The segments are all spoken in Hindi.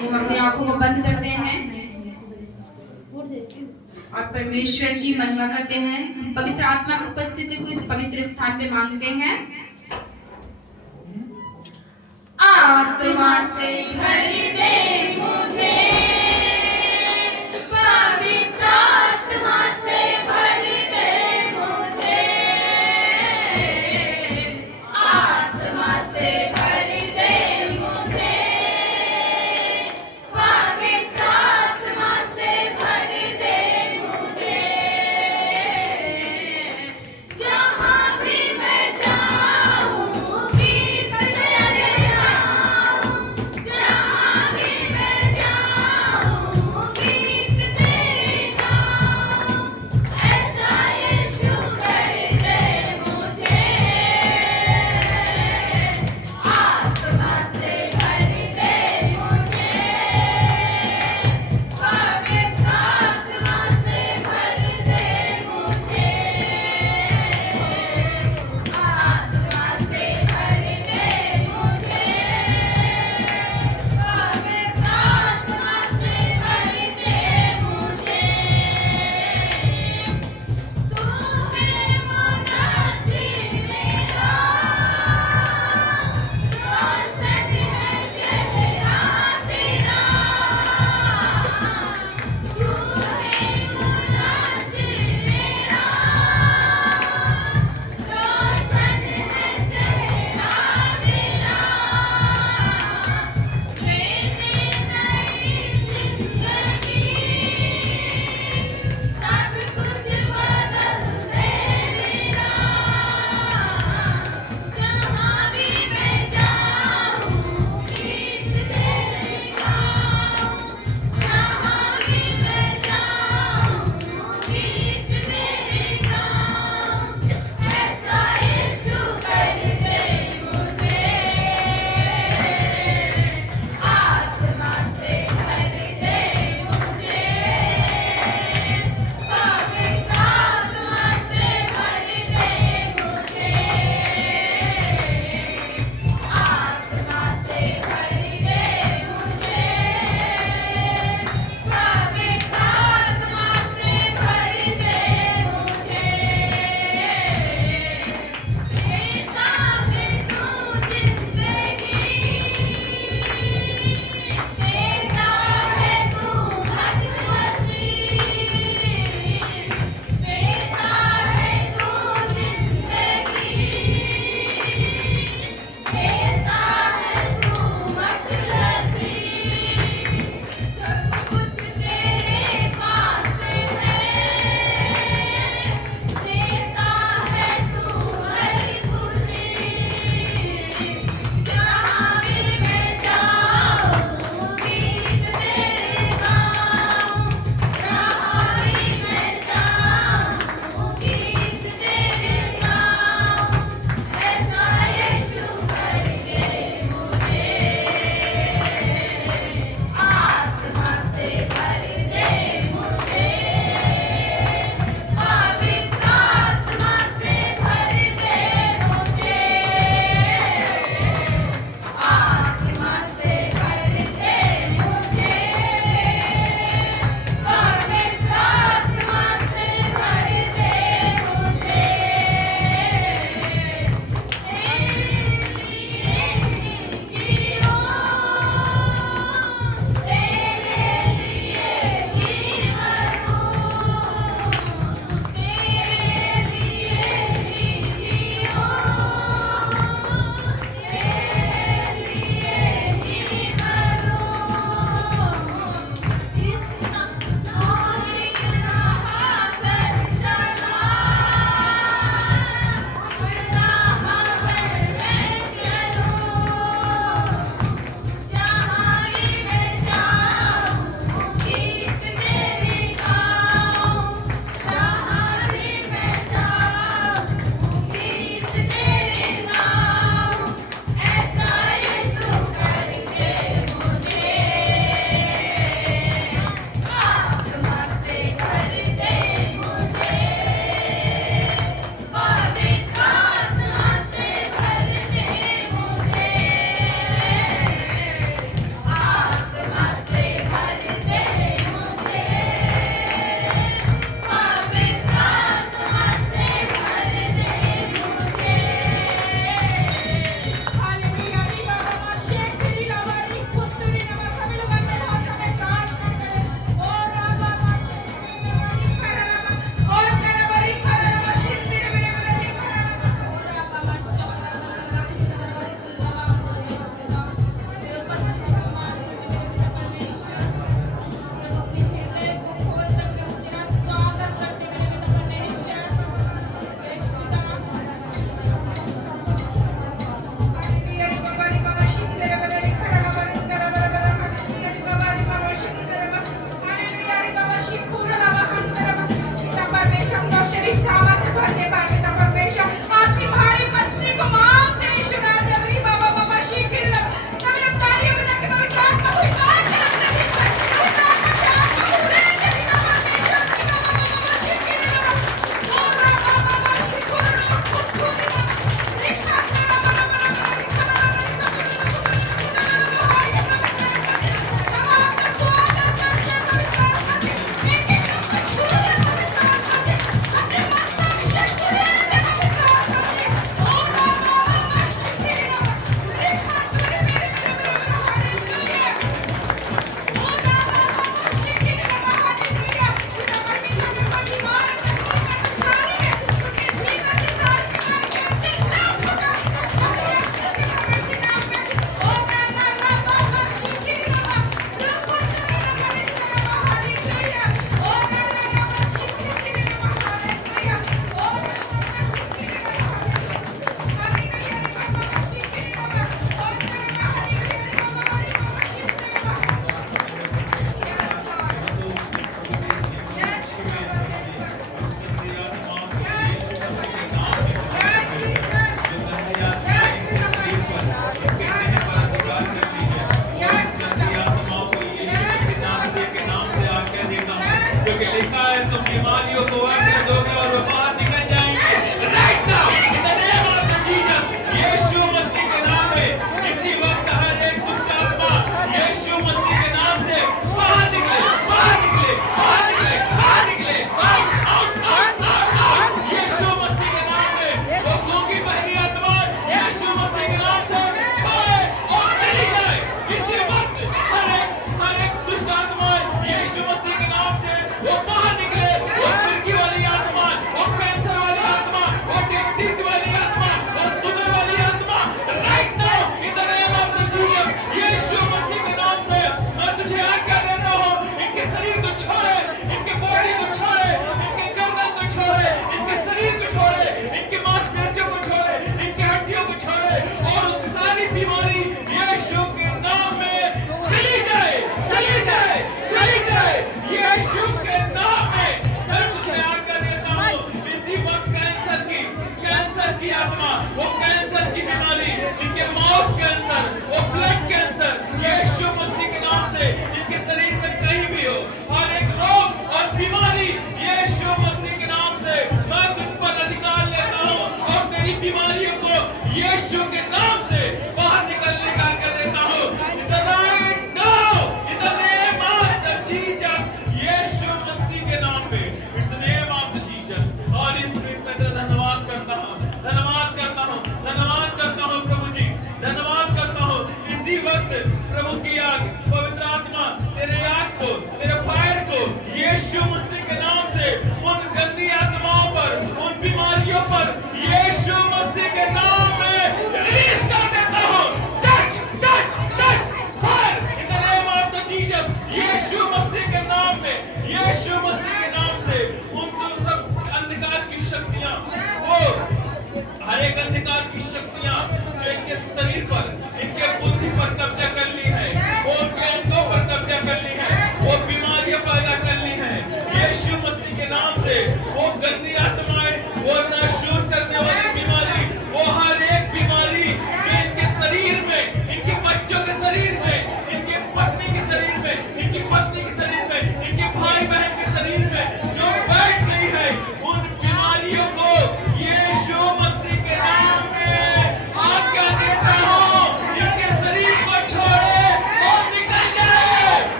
हम अपनी आंखों को बंद करते हैं और परमेश्वर की महिमा करते हैं। पवित्र आत्मा की उपस्थिति को इस पवित्र स्थान पे मांगते हैं। आत्मा से भर दे मुझे, पवित्र आत्मा से भर दे मुझे, आत्मा से भर दे मुझे, पवित्र आत्मा से भर दे मुझे। जहाँ भी मैं जाऊँ कीर्तन करते जाऊँ, जहाँ भी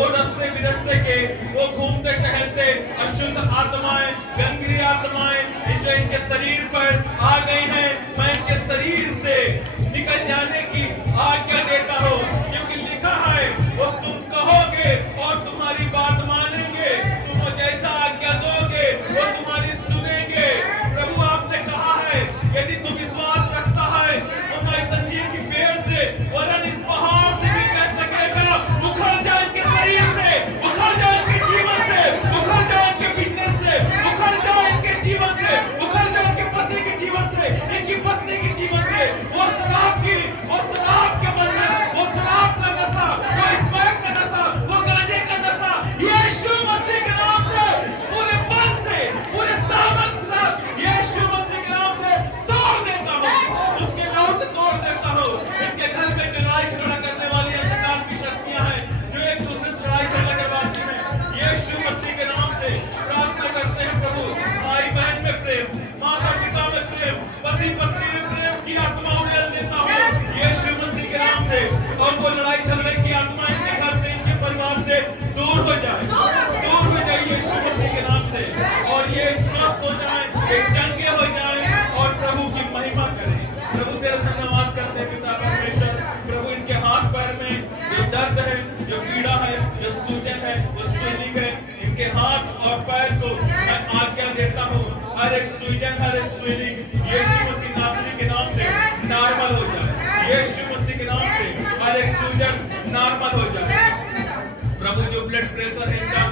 वो रास्ते बिरस्ते के, वो घूमते टहलते अशुद्ध आत्माएं, गंदगी आत्माएं जो इनके शरीर पर आ गई हैं, मैं इनके शरीर से निकल जाने की आज्ञा देता हूँ, क्योंकि लिखा है वो तुम कहोगे और तुम्हारी बात मानेंगे, तुम जैसा आज्ञा दोगे वो तुम्हारी सुनेंगे। प्रभु आपने कहा है यदि तू विश्वास रखता है तो मैं संजीव की पेड़ से वरन इस पहाड़ से भी कह सकेगा उखड़ जा इनके शरीर से, उखड़ जा इनके जीवन से, उखड़ जा इनके बिजनेस से, उखड़ जा इनके जीवन से, उखड़ जा इनके पति के जीवन से, इनकी पत्नी के जीवन से। वो शराब के बंधन, वो शराब का नशा, वो स्मोक का नशा, वो गांजे का नशा, यीशु मसीह के नाम से पूरे बल से, पूरे सामर्थ के साथ यीशु मसीह के नाम से तोड़ देता हूँ, उसके नाम से तोड़ देता हूँ। इनके घर में जो लड़ाई झगड़ा करने वाली अंधकार की शक्तियां हैं, जो एक दूसरे से लड़ाई झगड़ा करवाती हैं, यीशु मसीह के नाम से प्रार्थना करते हैं प्रभु। भाई बहन में प्रेम, माता पिता में प्रेम, पति पत्नी में प्रेम की आत्मा उड़ेल देता हूँ यीशु मसीह के नाम से। और वो लड़ाई झगड़े की आत्मा इनके घर से, इनके परिवार से दूर हो जाए, दूर हो जाए यीशु मसीह के नाम से, और ये स्वस्थ हो जाए, एक चंगे हो जाए और प्रभु की महिमा करें। प्रभु तेरा धन्यवाद करते हैं पिता परमेश्वर। प्रभु इनके हाथ पैर में जो दर्द है, जो पीड़ा है, जो सूजन है, वो स्वेलिंग है, इनके हाथ और पैर को मैं आज्ञा देता हूँ, हर एक सूजन, हर एक स्वेलिंग यीशु मसीह नासरी के नाम से नॉर्मल हो जाए, यीशु मसीह के नाम से हर एक सूजन नॉर्मल हो जाए। प्रभु जो ब्लड प्रेशर है इनका,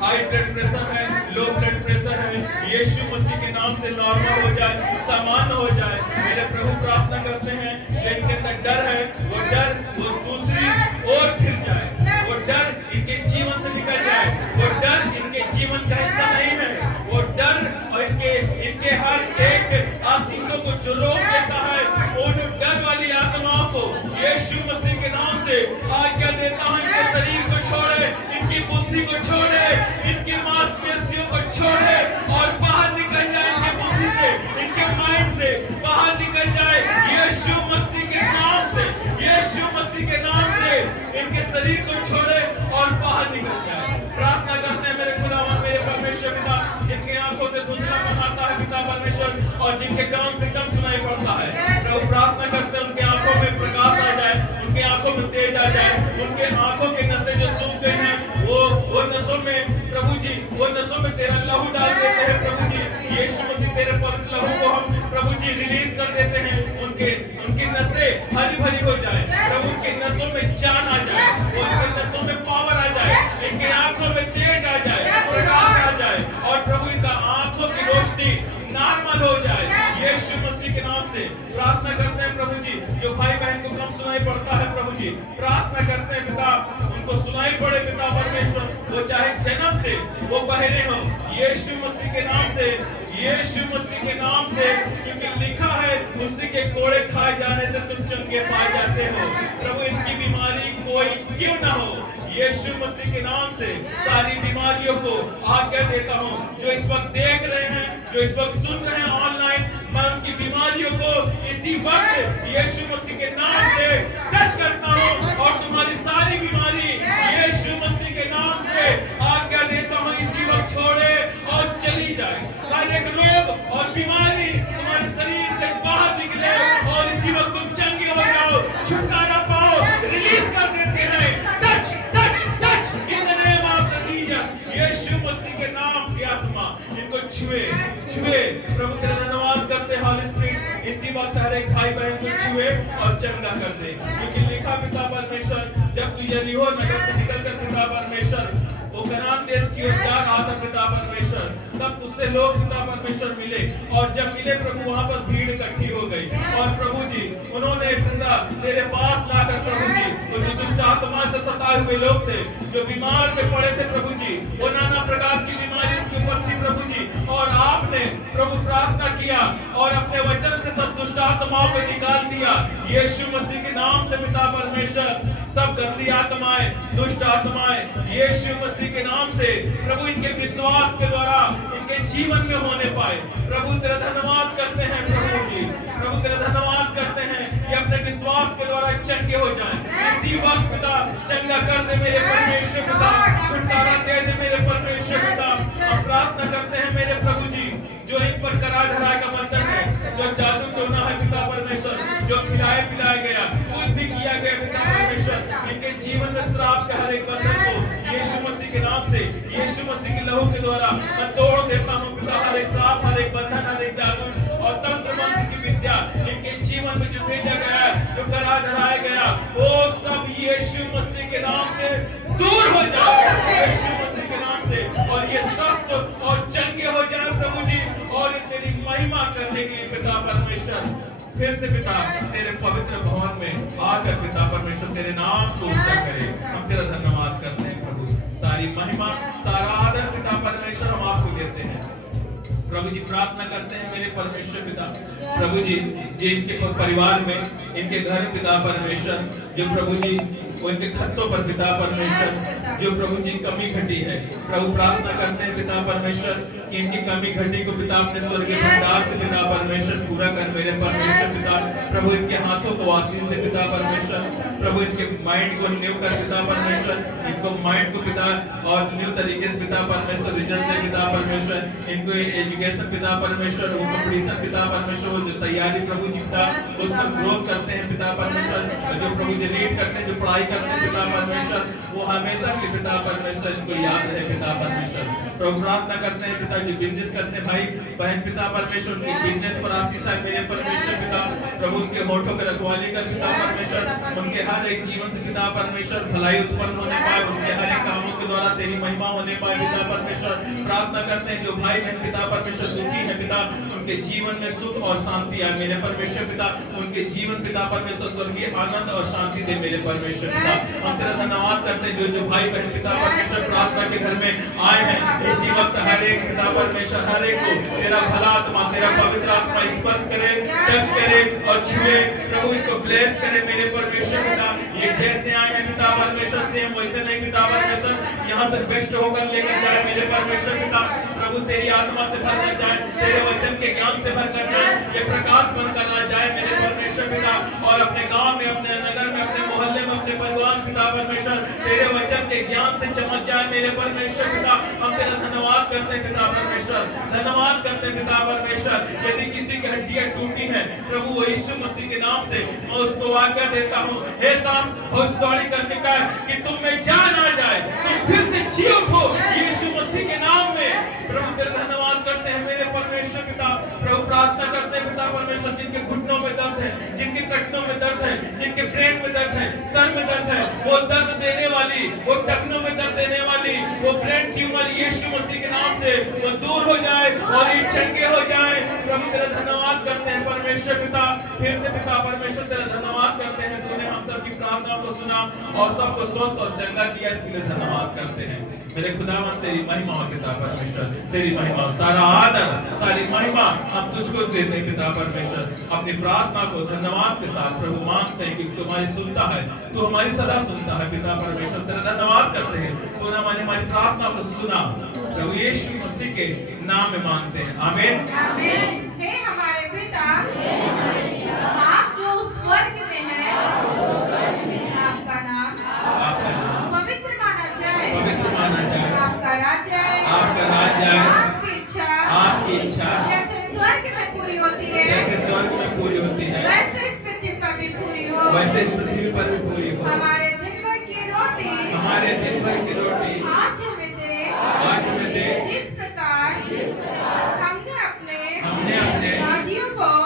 हाई ब्लड प्रेशर है, लो ब्लड प्रेशर है, यीशु मसीह के नाम से नॉर्मल हो जाए, सामान्य हो जाए। मेरे प्रभु प्रार्थना करते हैं जो इनके अंदर डर है, वो डर वो दूसरी ओर फिर जाए, वो डर इनके जीवन से निकल जाए, वो डर इनके जीवन का हिस्सा नहीं है, वो डर और इनके हर एक आशीषों को जो रोक देता है, उन डर वाली आत्माओं को यीशु मसीह के नाम से आज्ञा देता हूं, इनके शरीर को छोड़े, इनकी बुद्धि को छोड़े, इनकी मांसपेशियों को छोड़े और बाहर निकल जाए, इनके बुद्धि से, इनके माइंड से बाहर निकल जाए यीशु मसीह के नाम से, यीशु मसीह के नाम से इनके शरीर को छोड़े और बाहर निकल जाए। प्रार्थना करते हैं मेरे खुदावन, मेरे परमेश्वर पिता, जिनके आंखों से धुंधलापन आता है पिता परमेश्वर, और जिनके कान से कम सुनाई पड़ता है, प्रभु प्रार्थना करते हैं उनके आंखों में प्रकाश आ जाए, उनके आंखों में तेज आ जाए, उनके आंखों के नसें जो सूख गए हैं वो नसों में प्रभु जी, वो नसों में तेरा लहू डाल देते हैं प्रभु जी, यीशु मसीह तेरे पवित्र लहू को हम प्रभु जी रिलीज कर देते हैं, उनकी नसें हरी भरी हो जाए, प्रभु उनके नसों में जान आ जाए, उनके नसों में पावर आ जाए, इनके आंखों में तेज आ जाए, प्रकाश आ जाए, और प्रभु इनका आंखों की रोशनी नॉर्मल हो जाए यीशु मसीह के नाम से। प्रार्थना करते हैं प्रभु जी, जो भाई बहन को कम सुनाई पड़ता है प्रभु जी, प्रार्थना करते हैं पिता उनको सुनाई पड़े पिता परमेश्वर, वो चाहे जन्म से वो बहरे हो यीशु मसीह के नाम से, यीशु मसीह के नाम से, क्योंकि लिखा है उसी के कोड़े खाए जाने से तुम चंगे पाए जाते हो। प्रभु इनकी बीमारी कोई क्यों ना हो, यीशु मसीह के नाम से सारी बीमारियों को आज्ञा देता हूँ, जो इस वक्त देख रहे हैं, जो इस वक्त सुन रहे हैं ऑनलाइन, मैं उनकी बीमारियों को इसी वक्त यीशु मसीह के नाम से टच करता हूँ, और तुम्हारी सारी बीमारी यीशु मसीह के नाम से आज्ञा देता हूँ इसी वक्त छोड़े और चली जाए। हर एक रोग और बीमारी तुम्हारे शरीर से बाहर निकले और इसी वक्त तुम चंगे हो जाओ, छुटकारा पाओ, रिलीज कर देते हैं। Touch touch touch in the name of Jesus, यीशु मसीह के नाम की आत्मा इनको छुए छुए। प्रभु तेरा धन्यवाद करते हैं हॉली स्पिरिट, इसी वक्त हर एक भाई बहन को छुए और चंगा कर दे, क्योंकि लिखा पिता परमेश्वर, जब तू यरीहो नगर से निकलकर पिता परमेश्वर वो कनान देश की ओर जा रहा था पिता परमेश्वर, तब तुझसे लोग पिता परमेश्वर मिले, और जब मिले प्रभु वहां पर भीड़ इकट्ठी हो गई, और प्रभु जी उन्होंने पिता तेरे पास लाकर प्रभु जी वो जो दुष्ट आत्मा से सताए हुए लोग थे, जो बीमार में पड़े थे प्रभु जी, वो नाना प्रकार की बीमारी उनके ऊपर थी प्रभु जी, और आपने प्रभु प्रार्थना किया और अपने वचन से सब दुष्ट आत्माओं को निकाल दिया यीशु मसीह के नाम से पिता परमेश्वर। सब गंदी आत्माएं, दुष्ट आत्माएं यीशु मसीह के नाम से प्रभु इनके विश्वास के द्वारा इनके जीवन में होने पाए। प्रभु तेरा धन्यवाद करते हैं प्रभु जी, प्रभु तेरा धन्यवाद करते हैं कि अपने विश्वास के द्वारा चंगे हो जाएं। इसी वक्त पिता चंगा कर दे मेरे परमेश्वर पिता, छुटकारा दे दे मेरे परमेश्वर पिता। हम प्रार्थना करते हैं मेरे प्रभु जी, जो इन पर करा धरा का बंधन है, जो जादू टोना है पिता परमेश्वर, जो खिलाए पिलाया गया, कुछ भी किया गया पिता परमेश्वर, इनके जीवन में श्राप का हर एक बंधन को यीशु मसीह के नाम से, यीशु मसीह के लहू के द्वारा मैं तोड़ देता हूँ पिता। हर एक श्राप, हर एक बंधन, हर एक जादू और तंत्र मंत्र की विद्या इनके जीवन में जो भेजा गया है, जो करा धराया गया, वो सब यीशु मसीह के नाम से दूर हो जाए, यीशु मसीह के नाम से, और ये सख्त और चंगे हो जाए प्रभु जी, और ये तेरी महिमा करने के लिए पिता परमेश्वर फिर से पिता तेरे पवित्र भवन में आकर पिता परमेश्वर तेरे नाम को ऊंचा करे। हम तेरा धन्यवाद करते हैं प्रभु, सारी महिमा सारा आदर पिता परमेश्वर हम आपको देते हैं। प्रभु जी प्रार्थना करते हैं मेरे परमेश्वर पिता, प्रभु जी जो इनके परिवार में, इनके घर पिता परमेश्वर, जो प्रभु जी उनके खत्तों पर पिता परमेश्वर जो प्रभु जी कमी घटी है, प्रभु प्रार्थना करते हैं पिता परमेश्वर कि इनकी कमी घटी को पिता अपने स्वर्गीय भंडार से पिता परमेश्वर पूरा कर मेरे परमेश्वर पिता। प्रभु इनके हाथों को आशीष दे पिता परमेश्वर, प्रभु इनके माइंड को न्यू कर पिता परमेश्वर, इनको माइंड को पिता और न्यू तरीके से पिता परमेश्वर रिजल्ट दे पिता परमेश्वर, इनको एजुकेशन पिता परमेश्वर, वो कंपटीशन पिता परमेश्वर, वो जो तैयारी प्रभु जी पिता उस पर ग्रोथ करते हैं पिता परमेश्वर, जो प्रभु जी रीड करते हैं, जो पढ़ाई करते हैं पिता परमेश्वर, वो हमेशा के पिता परमेश्वर इनको याद रहे पिता परमेश्वर। प्रभु प्रार्थना करते हैं पिता जो बिजनेस करते हैं भाई बहन पिता परमेश्वर, उनके बिजनेस पर आशीष है मेरे परमेश्वर पिता। प्रभु उनके होठों की रखवाली कर पिता परमेश्वर, उनके हर एक जीवन से पिता परमेश्वर भलाई उत्पन्न होने पाए, उनके हर एक कामों के द्वारा तेरी महिमा होने पाए पिता परमेश्वर। प्रार्थना करते हैं जो भाई बहन पिता परमेश्वर दुखी है पिता, उनके जीवन में सुख और शांति आए मेरे परमेश्वर पिता, उनके जीवन पिता परमेश्वर स्वर्गीय आनंद और शांति दे मेरे परमेश्वर पिता। हम तेरा धन्यवाद करते हैं जो भाई बहन पिता परमेश्वर प्रार्थना के घर में आए हैं, इसी वक्त हर एक पिता परमेश्वर हर एक को तेरा भला आत्मा, तेरा पवित्र आत्मा स्पर्श करे, टच करे और छुए प्रभु, इनको ब्लेस करे मेरे परमेश्वर पिता। ये जैसे आए हैं पिता परमेश्वर सेम वैसे नहीं पिता परमेश्वर, यहाँ से बेस्ट होकर लेकर जाए मेरे परमेश्वर पिता। प्रभु तेरी आत्मा से भर कर जाए, तेरे वचन के ज्ञान से भर कर जाए, ये प्रकाश बन कर ना जाए मेरे परमेश्वर पिता, और अपने गांव में, अपने नगर में, अपने मोहल्ले में, अपने परिवार पिता परमेश्वर तेरे वचन के ज्ञान से चमक जाए मेरे परमेश्वर पिता। हम तेरा धन्यवाद करते हैं पिता परमेश्वर, धन्यवाद करते हैं पिता परमेश्वर। यदि किसी की हड्डियां टूटी है प्रभु वो यीशु मसीह के नाम से मैं उसको आज्ञा देता हूँ, हे सांस भविष्यवाणी करके कह कि तुम में जान आ जाए, तुम फिर से जी उठो यीशु मसीह के नाम में। प्रभु तेरा धन्यवाद करते हैं मेरे परमेश्वर पिता। प्रभु प्रार्थना करते हैं पिता परमेश्वर जिनके घुटनों में दर्द है, जिनके कटनों में दर्द है, जिनके ब्रेन में दर्द है, सर में दर्द है, वो दर्द देने वाली, वो टखनों में दर्द देने वाली, वो ब्रेन ट्यूमर यीशु मसीह के नाम से वो दूर हो जाए और ये चंगे हो जाए। प्रभु तेरा धन्यवाद करते हैं परमेश्वर पिता, फिर से पिता परमेश्वर तेरा धन्यवाद करते हैं, तूने हम सबकी प्रार्थना को सुना और सबको स्वस्थ और चंगा किया, इसके लिए धन्यवाद करते हैं मेरे खुदावंद। तेरी महिमा हो पिता परमेश्वर, तेरी महिमा, सारा आदर सारी महिमा हम तुझको देते हैं पिता परमेश्वर। अपनी प्रार्थना को धन्यवाद के साथ प्रभु मांगते हैं कि तू हमारी सुनता है, तू हमारी सदा सुनता है पिता परमेश्वर। तेरा धन्यवाद करते हैं तूने हमारी प्रार्थना को सुना, प्रभु यीशु मसीह के नाम में मांगते हैं, आमीन आमीन। हे हमारे पिता, आप जो स्वर्ग में हैं, आपका नाम पवित्र माना जाए, पवित्र माना जाए, आपका राज्य आए, आपका राज्य आए, आपकी इच्छा जैसे स्वर्ग में पूरी होती है, जैसे स्वर्ग में पूरी होती है, वैसे इस पृथ्वी पर भी पूरी हो, वैसे इस पृथ्वी पर भी पूरी हो। हमारे दिन भर की रोटी, हमारे दिन भर की रोटी आज हमें दे, आज हमें दे, जिस प्रकार हमने अपने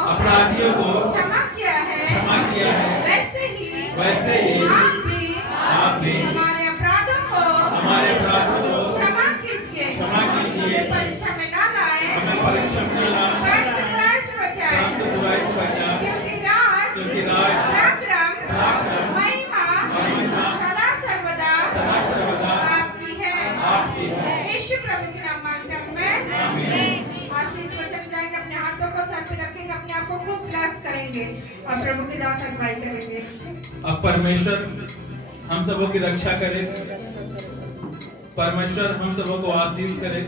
अपराधियों को क्षमा किया है, वैसे ही आप भी हमारे अपराधों को क्षमा कीजिए, हमें परीक्षा में ना लाए, परंतु बुराई से बचाए, क्योंकि राज पराक्रम महिमा सदा सर्वदा आपकी है। यीशु प्रभु के नाम मांगकर मैं आशीष वचन जाएंगे, अपने हाथों को सर पे रखेंगे, अपने आप को खूब ब्लेस करेंगे और प्रभु की दास अगुवाई करेंगे। अब परमेश्वर हम सबों की रक्षा करे, परमेश्वर हम सबों को आशीष करे,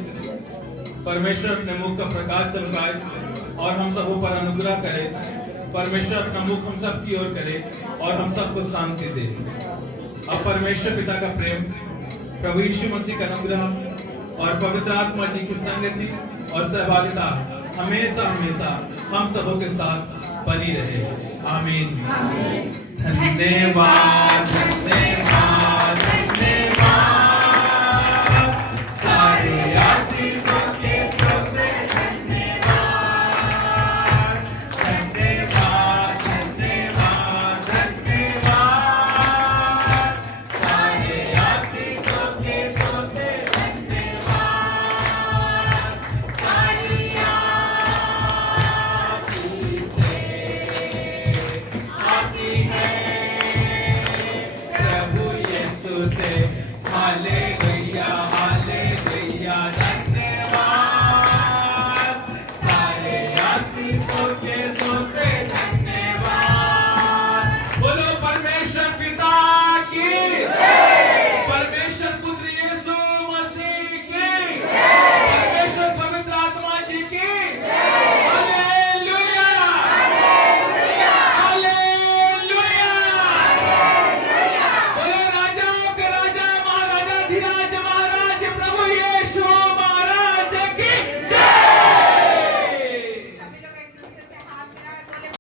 परमेश्वर अपने मुख का प्रकाश चमकाए और हम सबों पर अनुग्रह करे, परमेश्वर अपना मुख हम सब की ओर करे और हम सबको शांति दे। अब परमेश्वर पिता का प्रेम, प्रभु यीशु मसीह का अनुग्रह और पवित्र आत्मा जी की संगति और सहभागिता हमेशा हमेशा हम सबों के साथ बनी रहे। आमीन। धन्यवाद धन्यवाद धन्यवाद सारे आशीषों के स्रोत धन्यवाद धन्यवाद धन्यवाद धन्यवाद सारे आशीषों के स्रोत धन्यवाद सारी आती है प्रभु यीशु से हालेलुया।